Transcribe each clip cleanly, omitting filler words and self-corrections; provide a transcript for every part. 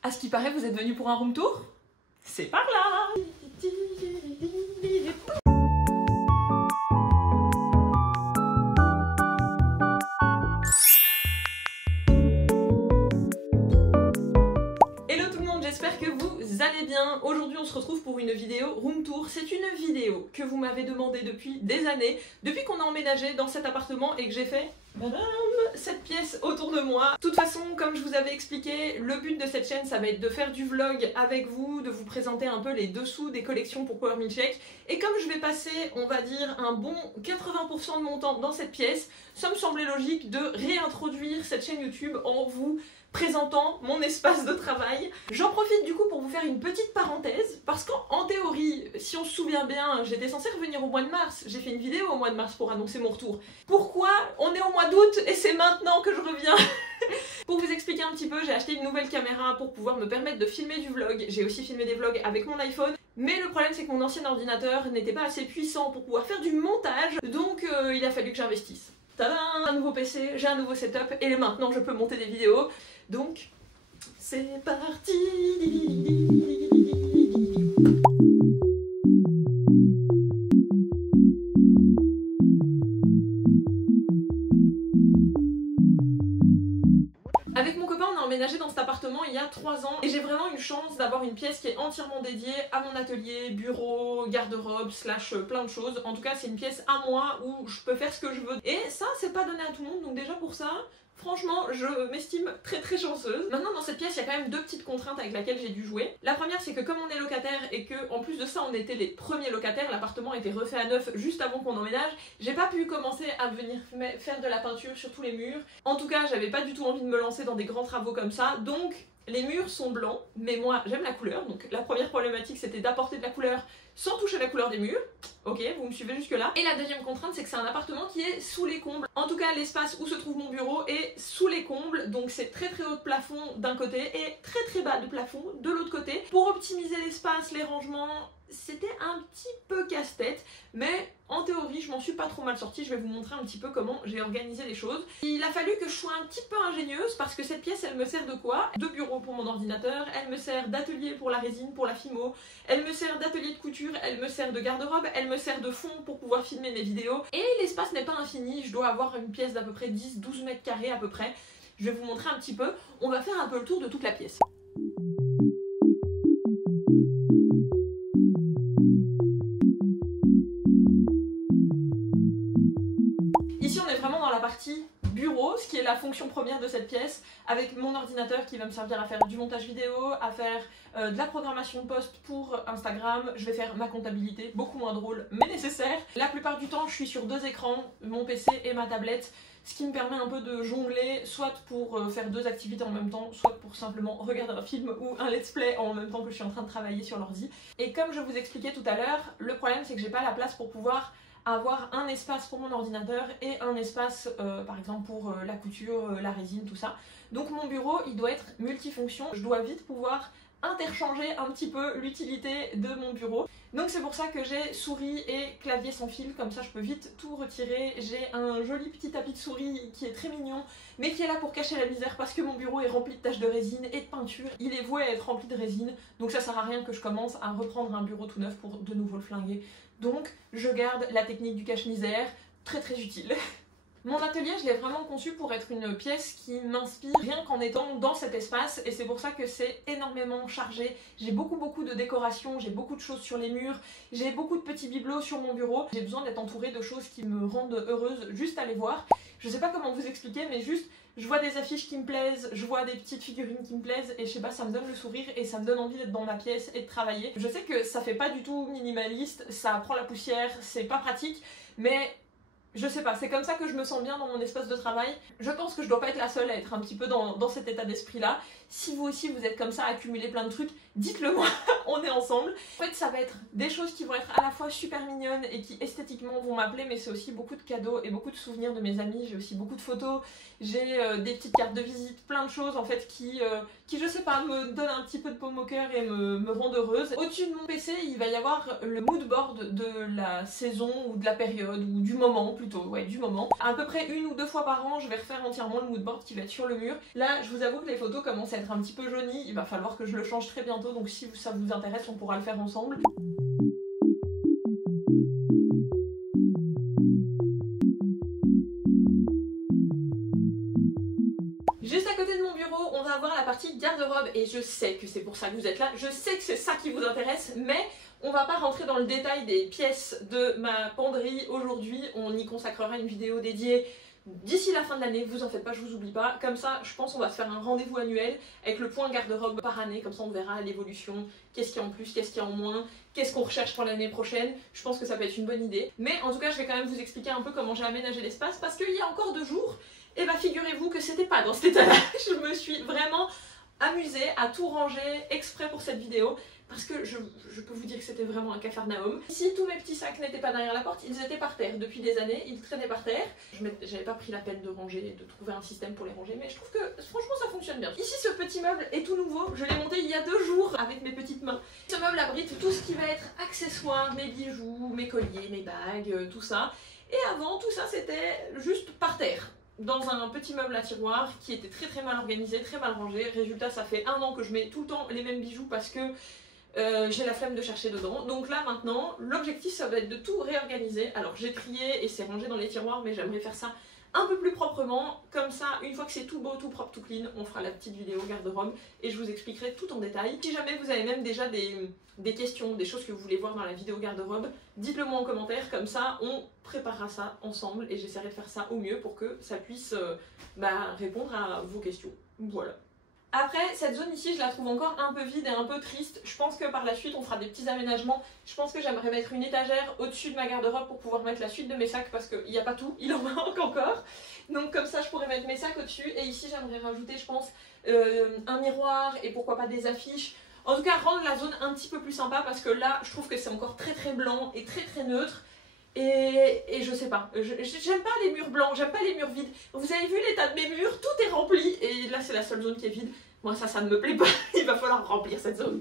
À ce qui paraît, vous êtes venu pour un room tour? C'est par là! Hello tout le monde, j'espère que vous allez bien. Aujourd'hui on se retrouve pour une vidéo room tour. C'est une vidéo que vous m'avez demandé depuis des années, depuis qu'on a emménagé dans cet appartement et que j'ai fait cette pièce autour de moi. De toute façon, comme je vous avais expliqué, le but de cette chaîne, ça va être de faire du vlog avec vous, de vous présenter un peu les dessous des collections pour Power Milkshake. Et comme je vais passer, on va dire, un bon 80% de mon temps dans cette pièce, ça me semblait logique de réintroduire cette chaîne YouTube en vous présentant mon espace de travail. J'en profite du coup pour vous faire une petite parenthèse, parce qu'en théorie, si on se souvient bien, j'étais censée revenir au mois de mars. J'ai fait une vidéo au mois de mars pour annoncer mon retour. Pourquoi on est au mois d'août et c'est maintenant que je reviens? Pour vous expliquer un petit peu, j'ai acheté une nouvelle caméra pour pouvoir me permettre de filmer du vlog. J'ai aussi filmé des vlogs avec mon iPhone. Mais le problème c'est que mon ancien ordinateur n'était pas assez puissant pour pouvoir faire du montage, donc il a fallu que j'investisse. Tadam! Un nouveau PC, j'ai un nouveau setup et maintenant je peux monter des vidéos. Donc, c'est parti! Avec mon copain, on a emménagé dans cet appartement il y a 3 ans et j'ai vraiment une chance d'avoir une pièce qui est entièrement dédiée à mon atelier, bureau, garde-robe, slash plein de choses. En tout cas, c'est une pièce à moi où je peux faire ce que je veux. Et ça, c'est pas donné à tout le monde, donc déjà pour ça, franchement, je m'estime très chanceuse. Maintenant, dans cette pièce, il y a quand même deux petites contraintes avec lesquelles j'ai dû jouer. La première, c'est que comme on est locataire et que en plus de ça, on était les premiers locataires, l'appartement a été refait à neuf juste avant qu'on emménage, j'ai pas pu commencer à venir faire de la peinture sur tous les murs. En tout cas, j'avais pas du tout envie de me lancer dans des grands travaux comme ça, donc les murs sont blancs, mais moi j'aime la couleur, donc la première problématique c'était d'apporter de la couleur sans toucher la couleur des murs. Ok, vous me suivez jusque là. Et la deuxième contrainte, c'est que c'est un appartement qui est sous les combles. En tout cas, l'espace où se trouve mon bureau est sous les combles, donc c'est très haut de plafond d'un côté et très bas de plafond de l'autre côté. Pour optimiser l'espace, les rangements, c'était un petit peu casse-tête, mais en théorie, je m'en suis pas trop mal sortie. Je vais vous montrer un petit peu comment j'ai organisé les choses. Il a fallu que je sois un petit peu ingénieuse parce que cette pièce, elle me sert de quoi? De bureau pour mon ordinateur, elle me sert d'atelier pour la résine, pour la fimo, elle me sert d'atelier de couture, elle me sert de garde-robe, elle me sert de fond pour pouvoir filmer mes vidéos. Et l'espace n'est pas infini, je dois avoir une pièce d'à peu près 10-12 mètres carrés à peu près. Je vais vous montrer un petit peu. On va faire un peu le tour de toute la pièce. Ici on est vraiment dans la partie bureau, ce qui est la fonction première de cette pièce, avec mon ordinateur qui va me servir à faire du montage vidéo, à faire de la programmation de post pour Instagram. Je vais faire ma comptabilité, beaucoup moins drôle mais nécessaire. La plupart du temps je suis sur deux écrans, mon PC et ma tablette, ce qui me permet un peu de jongler, soit pour faire deux activités en même temps, soit pour simplement regarder un film ou un let's play en même temps que je suis en train de travailler sur l'ordi. Et comme je vous expliquais tout à l'heure, le problème c'est que j'ai pas la place pour pouvoir avoir un espace pour mon ordinateur et un espace par exemple pour la couture, la résine, tout ça. Donc mon bureau il doit être multifonction, je dois vite pouvoir interchanger un petit peu l'utilité de mon bureau. Donc c'est pour ça que j'ai souris et clavier sans fil, comme ça je peux vite tout retirer. J'ai un joli petit tapis de souris qui est très mignon, mais qui est là pour cacher la misère parce que mon bureau est rempli de taches de résine et de peinture. Il est voué à être rempli de résine, donc ça sert à rien que je commence à reprendre un bureau tout neuf pour de nouveau le flinguer. Donc je garde la technique du cache-misère, très utile. Mon atelier, je l'ai vraiment conçu pour être une pièce qui m'inspire rien qu'en étant dans cet espace et c'est pour ça que c'est énormément chargé. J'ai beaucoup de décorations, j'ai beaucoup de choses sur les murs, j'ai beaucoup de petits bibelots sur mon bureau. J'ai besoin d'être entourée de choses qui me rendent heureuse juste à les voir. Je sais pas comment vous expliquer, mais juste je vois des affiches qui me plaisent, je vois des petites figurines qui me plaisent et je sais pas, ça me donne le sourire et ça me donne envie d'être dans ma pièce et de travailler. Je sais que ça fait pas du tout minimaliste, ça prend la poussière, c'est pas pratique, mais je sais pas, c'est comme ça que je me sens bien dans mon espace de travail. Je pense que je dois pas être la seule à être un petit peu dans cet état d'esprit là. Si vous aussi vous êtes comme ça, à accumuler plein de trucs, dites-le moi, on est ensemble. En fait ça va être des choses qui vont être à la fois super mignonnes et qui esthétiquement vont m'appeler, mais c'est aussi beaucoup de cadeaux et beaucoup de souvenirs de mes amis. J'ai aussi beaucoup de photos, j'ai des petites cartes de visite, plein de choses en fait qui je sais pas, me donnent un petit peu de paume au cœur et me rendent heureuse. Au-dessus de mon PC, il va y avoir le mood board de la saison ou de la période ou du moment plutôt, ouais du moment. À peu près 1 ou 2 fois par an, je vais refaire entièrement le mood board qui va être sur le mur. Là, je vous avoue que les photos commencent à à être un petit peu jauni, il va falloir que je le change très bientôt, donc si ça vous intéresse, on pourra le faire ensemble. Juste à côté de mon bureau, on va avoir la partie garde-robe et je sais que c'est pour ça que vous êtes là, je sais que c'est ça qui vous intéresse, mais on va pas rentrer dans le détail des pièces de ma penderie aujourd'hui, on y consacrera une vidéo dédiée d'ici la fin de l'année, vous en faites pas, je vous oublie pas. Comme ça, je pense qu'on va se faire un rendez-vous annuel avec le point garde-robe par année, comme ça on verra l'évolution, qu'est-ce qu'il y a en plus, qu'est-ce qu'il y a en moins, qu'est-ce qu'on recherche pour l'année prochaine. Je pense que ça peut être une bonne idée. Mais en tout cas, je vais quand même vous expliquer un peu comment j'ai aménagé l'espace, parce qu'il y a encore 2 jours, et bah figurez-vous que c'était pas dans cet état-là. Je me suis vraiment amusée à tout ranger exprès pour cette vidéo. Parce que je peux vous dire que c'était vraiment un capharnaüm. Ici, tous mes petits sacs n'étaient pas derrière la porte, ils étaient par terre. Depuis des années, ils traînaient par terre. J'avais pas pris la peine de ranger, de trouver un système pour les ranger, mais je trouve que franchement ça fonctionne bien. Ici, ce petit meuble est tout nouveau, je l'ai monté il y a 2 jours avec mes petites mains. Ce meuble abrite tout ce qui va être accessoires, mes bijoux, mes colliers, mes bagues, tout ça. Et avant, tout ça c'était juste par terre, dans un petit meuble à tiroir qui était très mal organisé, très mal rangé. Résultat, ça fait 1 an que je mets tout le temps les mêmes bijoux parce que j'ai la flemme de chercher dedans. Donc là maintenant, l'objectif ça va être de tout réorganiser. Alors j'ai trié et c'est rangé dans les tiroirs, mais j'aimerais faire ça un peu plus proprement. Comme ça, une fois que c'est tout beau, tout propre, tout clean, on fera la petite vidéo garde-robe et je vous expliquerai tout en détail. Si jamais vous avez même déjà des questions, des choses que vous voulez voir dans la vidéo garde-robe, dites-le moi en commentaire, comme ça on préparera ça ensemble et j'essaierai de faire ça au mieux pour que ça puisse répondre à vos questions. Voilà. Après, cette zone ici, je la trouve encore un peu vide et un peu triste. Je pense que par la suite, on fera des petits aménagements. Je pense que j'aimerais mettre une étagère au-dessus de ma garde-robe pour pouvoir mettre la suite de mes sacs parce qu'il n'y a pas tout, il en manque encore. Donc comme ça, je pourrais mettre mes sacs au-dessus. Et ici, j'aimerais rajouter, je pense, un miroir et pourquoi pas des affiches. En tout cas, rendre la zone un petit peu plus sympa parce que là, je trouve que c'est encore très blanc et très neutre. Et je sais pas, j'aime pas les murs blancs, j'aime pas les murs vides. Vous avez vu l'état de mes murs, tout est rempli et là c'est la seule zone qui est vide. Moi ça ne me plaît pas, il va falloir remplir cette zone.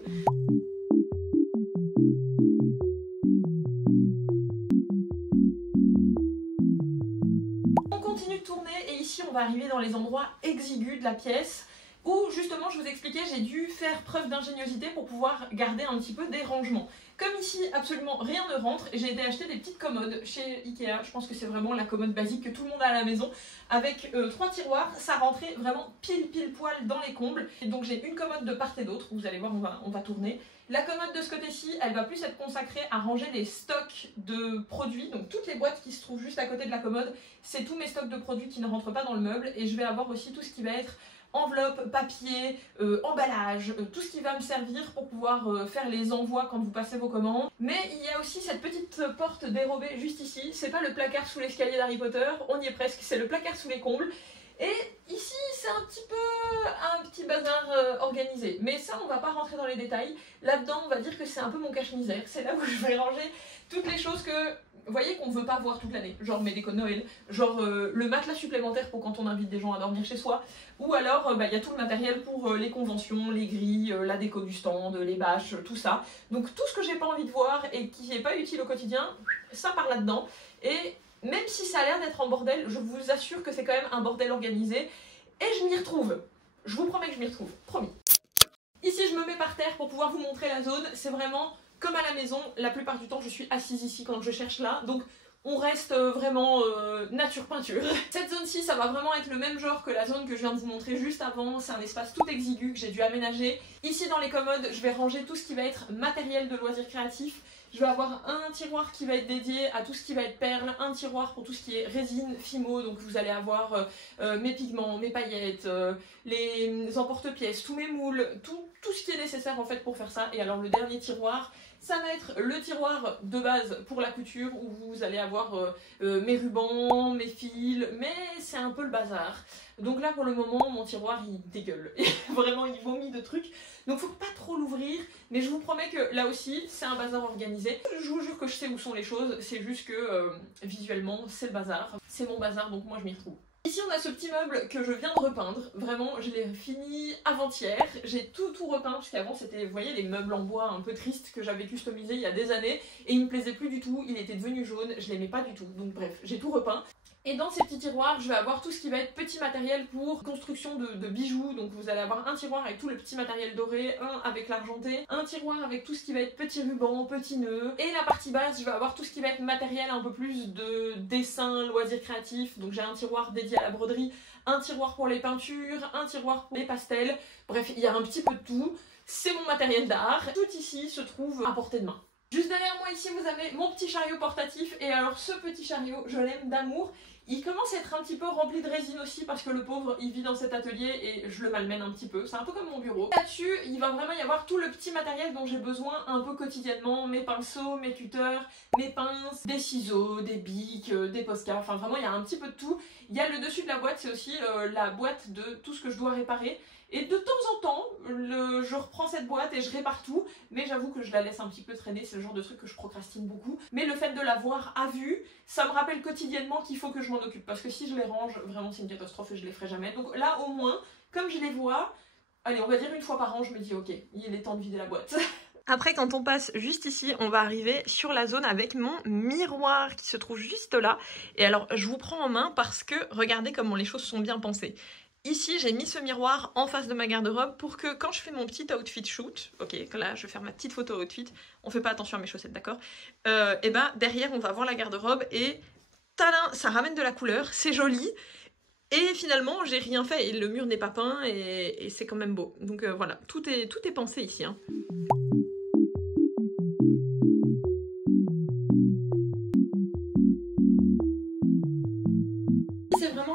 On continue de tourner et ici on va arriver dans les endroits exigus de la pièce où justement je vous expliquais, j'ai dû faire preuve d'ingéniosité pour pouvoir garder un petit peu des rangements. Comme ici, absolument rien ne rentre, j'ai été acheter des petites commodes chez Ikea. Je pense que c'est vraiment la commode basique que tout le monde a à la maison. Avec 3 tiroirs, ça rentrait vraiment pile poil dans les combles. Et donc j'ai une commode de part et d'autre. Vous allez voir, on va tourner. La commode de ce côté-ci, elle va plus être consacrée à ranger les stocks de produits. Donc toutes les boîtes qui se trouvent juste à côté de la commode, c'est tous mes stocks de produits qui ne rentrent pas dans le meuble. Et je vais avoir aussi tout ce qui va être enveloppe, papier, emballage, tout ce qui va me servir pour pouvoir faire les envois quand vous passez vos commandes. Mais il y a aussi cette petite porte dérobée juste ici, c'est pas le placard sous l'escalier d'Harry Potter, on y est presque, c'est le placard sous les combles. Et ici c'est un petit bazar organisé, mais ça on va pas rentrer dans les détails. Là-dedans on va dire que c'est un peu mon cache-misère, c'est là où je vais ranger toutes les choses que... Vous voyez qu'on ne veut pas voir toute l'année, genre mes décos de Noël, genre le matelas supplémentaire pour quand on invite des gens à dormir chez soi, ou alors y a tout le matériel pour les conventions, les grilles, la déco du stand, les bâches, tout ça. Donc tout ce que j'ai pas envie de voir et qui n'est pas utile au quotidien, ça part là-dedans. Et même si ça a l'air d'être en bordel, je vous assure que c'est quand même un bordel organisé, et je m'y retrouve. Je vous promets que je m'y retrouve, promis. Ici je me mets par terre pour pouvoir vous montrer la zone, c'est vraiment... Comme à la maison, la plupart du temps je suis assise ici quand je cherche là, donc on reste vraiment nature peinture. Cette zone-ci, ça va vraiment être le même genre que la zone que je viens de vous montrer juste avant, c'est un espace tout exigu que j'ai dû aménager. Ici dans les commodes, je vais ranger tout ce qui va être matériel de loisirs créatifs. Je vais avoir un tiroir qui va être dédié à tout ce qui va être perles, un tiroir pour tout ce qui est résine, fimo, donc vous allez avoir mes pigments, mes paillettes, les emporte-pièces, tous mes moules, tout ce qui est nécessaire en fait pour faire ça. Et alors le dernier tiroir, ça va être le tiroir de base pour la couture où vous allez avoir mes rubans, mes fils, mais c'est un peu le bazar. Donc là pour le moment mon tiroir il dégueule, vraiment il vomit de trucs, donc faut pas trop l'ouvrir, mais je vous promets que là aussi c'est un bazar organisé. Je vous jure que je sais où sont les choses, c'est juste que visuellement c'est le bazar, c'est mon bazar donc moi je m'y retrouve. Ici on a ce petit meuble que je viens de repeindre, vraiment je l'ai fini avant-hier, j'ai tout repeint parce qu'avant c'était, vous voyez, les meubles en bois un peu tristes que j'avais customisés il y a des années et il me plaisait plus du tout, il était devenu jaune, je l'aimais pas du tout, donc bref, j'ai tout repeint. Et dans ces petits tiroirs, je vais avoir tout ce qui va être petit matériel pour construction de bijoux. Donc vous allez avoir un tiroir avec tout le petit matériel doré, un avec l'argenté, un tiroir avec tout ce qui va être petits rubans, petits nœuds. Et la partie basse, je vais avoir tout ce qui va être matériel un peu plus de dessin, loisirs créatifs. Donc j'ai un tiroir dédié à la broderie, un tiroir pour les peintures, un tiroir pour les pastels. Bref, il y a un petit peu de tout. C'est mon matériel d'art. Tout ici se trouve à portée de main. Juste derrière moi ici, vous avez mon petit chariot portatif. Et alors ce petit chariot, je l'aime d'amour. Il commence à être un petit peu rempli de résine aussi parce que le pauvre, il vit dans cet atelier et je le malmène un petit peu. C'est un peu comme mon bureau. Là-dessus, il va vraiment y avoir tout le petit matériel dont j'ai besoin un peu quotidiennement. Mes pinceaux, mes cutters, mes pinces, des ciseaux, des bics, des Posca. Enfin vraiment, il y a un petit peu de tout. Il y a le dessus de la boîte, c'est aussi la boîte de tout ce que je dois réparer. Et de temps en temps, je reprends cette boîte et je répare tout, mais j'avoue que je la laisse un petit peu traîner, c'est le genre de truc que je procrastine beaucoup. Mais le fait de l'avoir à vue, ça me rappelle quotidiennement qu'il faut que je m'en occupe, parce que si je les range, vraiment c'est une catastrophe et je les ferai jamais. Donc là au moins, comme je les vois, allez on va dire une fois par an, je me dis ok, il est temps de vider la boîte. Après, quand on passe juste ici, on va arriver sur la zone avec mon miroir qui se trouve juste là. Et alors, je vous prends en main parce que regardez comment les choses sont bien pensées. Ici, j'ai mis ce miroir en face de ma garde-robe pour que quand je fais mon petit outfit shoot, ok, là je vais faire ma petite photo outfit, on fait pas attention à mes chaussettes, d'accord, et ben derrière on va voir la garde-robe et tadam, ça ramène de la couleur, c'est joli. Et finalement, j'ai rien fait et le mur n'est pas peint et c'est quand même beau. Donc voilà, tout est pensé ici, hein.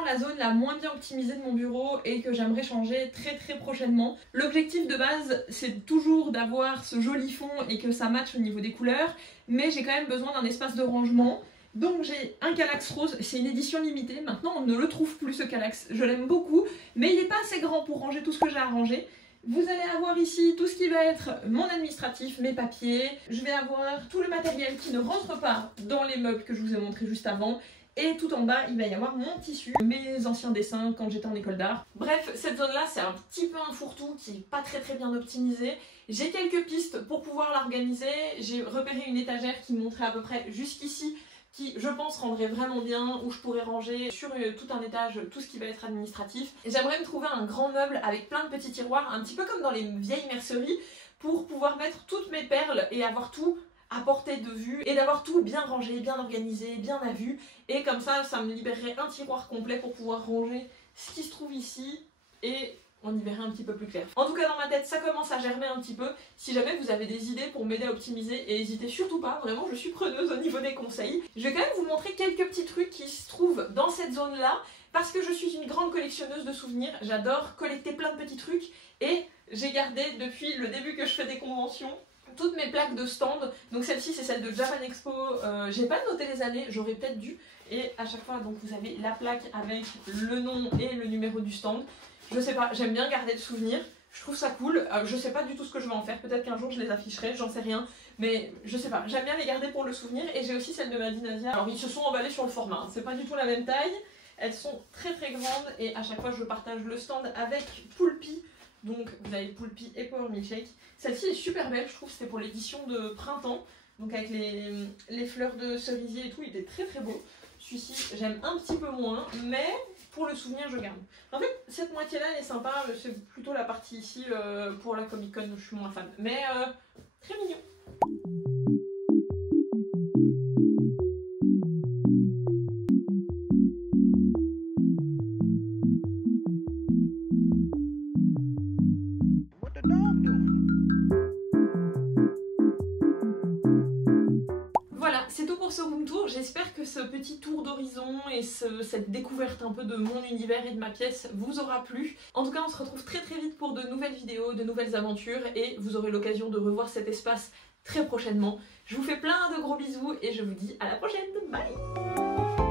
La zone la moins bien optimisée de mon bureau et que j'aimerais changer très prochainement. L'objectif de base c'est toujours d'avoir ce joli fond et que ça matche au niveau des couleurs, mais j'ai quand même besoin d'un espace de rangement. Donc j'ai un Kallax rose, c'est une édition limitée, maintenant on ne le trouve plus ce Kallax, je l'aime beaucoup, mais il n'est pas assez grand pour ranger tout ce que j'ai à ranger. Vous allez avoir ici tout ce qui va être mon administratif, mes papiers, je vais avoir tout le matériel qui ne rentre pas dans les meubles que je vous ai montré juste avant. Et tout en bas, il va y avoir mon tissu, mes anciens dessins quand j'étais en école d'art. Bref, cette zone-là, c'est un petit peu un fourre-tout qui n'est pas très bien optimisé. J'ai quelques pistes pour pouvoir l'organiser. J'ai repéré une étagère qui montrait à peu près jusqu'ici, qui, je pense, rendrait vraiment bien, où je pourrais ranger sur tout un étage tout ce qui va être administratif. J'aimerais me trouver un grand meuble avec plein de petits tiroirs, un petit peu comme dans les vieilles merceries, pour pouvoir mettre toutes mes perles et avoir tout à portée de vue et d'avoir tout bien rangé, bien organisé, bien à vue. Et comme ça, ça me libérerait un tiroir complet pour pouvoir ranger ce qui se trouve ici et on y verrait un petit peu plus clair. En tout cas, dans ma tête, ça commence à germer un petit peu. Si jamais vous avez des idées pour m'aider à optimiser, et n'hésitez surtout pas, vraiment, je suis preneuse au niveau des conseils. Je vais quand même vous montrer quelques petits trucs qui se trouvent dans cette zone-là, parce que je suis une grande collectionneuse de souvenirs. J'adore collecter plein de petits trucs et j'ai gardé depuis le début que je fais des conventions toutes mes plaques de stand. Donc celle-ci c'est celle de Japan Expo, j'ai pas noté les années, j'aurais peut-être dû. Et à chaque fois donc vous avez la plaque avec le nom et le numéro du stand. Je sais pas, j'aime bien garder le souvenir, je trouve ça cool. Je sais pas du tout ce que je vais en faire, peut-être qu'un jour je les afficherai, j'en sais rien. Mais je sais pas, j'aime bien les garder pour le souvenir. Et j'ai aussi celle de Madinasia. Alors ils se sont emballés sur le format, c'est pas du tout la même taille. Elles sont très grandes et à chaque fois je partage le stand avec Poulpi. Donc vous avez Poulpi et Power Milkshake. Celle-ci est super belle, je trouve, c'était pour l'édition de printemps. Donc avec les fleurs de cerisier et tout, il était très beau. Celui-ci, j'aime un petit peu moins, mais pour le souvenir, je garde. En fait, cette moitié-là, elle est sympa, c'est plutôt la partie ici pour la Comic Con où je suis moins fan. Mais très mignon. Ce room tour, j'espère que ce petit tour d'horizon et cette découverte un peu de mon univers et de ma pièce vous aura plu. En tout cas, on se retrouve très vite pour de nouvelles vidéos, de nouvelles aventures et vous aurez l'occasion de revoir cet espace très prochainement. Je vous fais plein de gros bisous et je vous dis à la prochaine, bye!